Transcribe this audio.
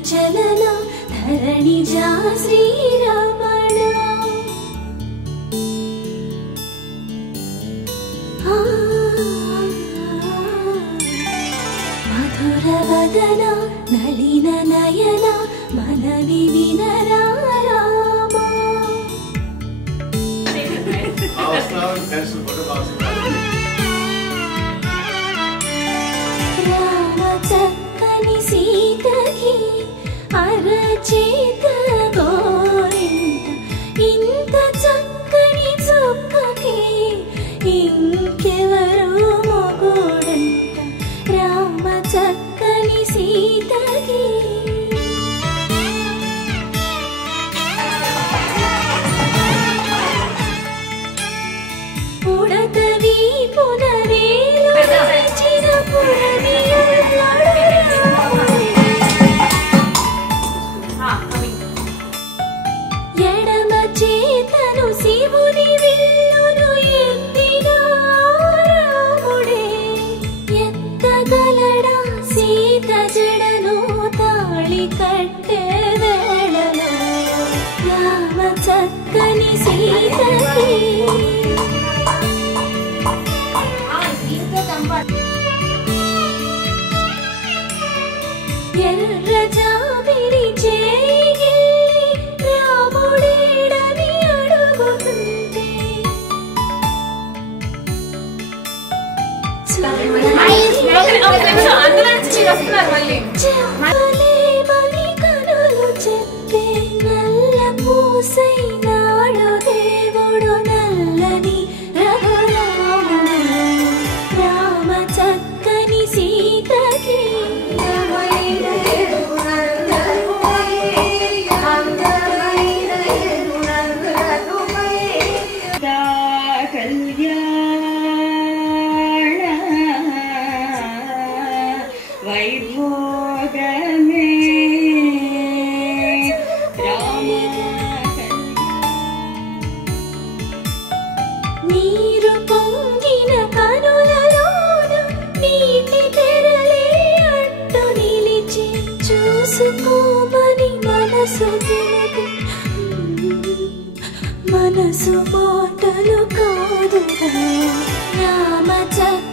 చలన ధరణిజా శ్రీరమణ మధుర వదన నళిన నయన మనవి వినరా రామా రామ చక్కని సీతకి అరచేత గోరింట ఇంత చక్కని చుక్కకి ఇంకెవరు మొగుడంట రామ చక్కని సీతకి పుడతవి పునవేలు రచిన ఎడమ చేతను శివుని విల్లును ఎత్తిన రాముడే ఎత్తగలడా సీత జడను తాళి కట్టే వేళలో రామ చక్కని సీతకి ఎర్ర జాబిలి చేయి రాముడేడని అడుగుతుంటే చెప్పలేమని కనులు చెప్పే నల్ల పూసైనాడు దేవుడు నల్లని రఘురాముడు రామ చక్కని సీతకి వైభోగమే రామ నీరు పొంగిన కనులలోన నీటి తెరలే అట్టు నిలిచి చూసుకోమని మనసు తెలిపి మనసు మాటలు కాదుగా రామ చక్కని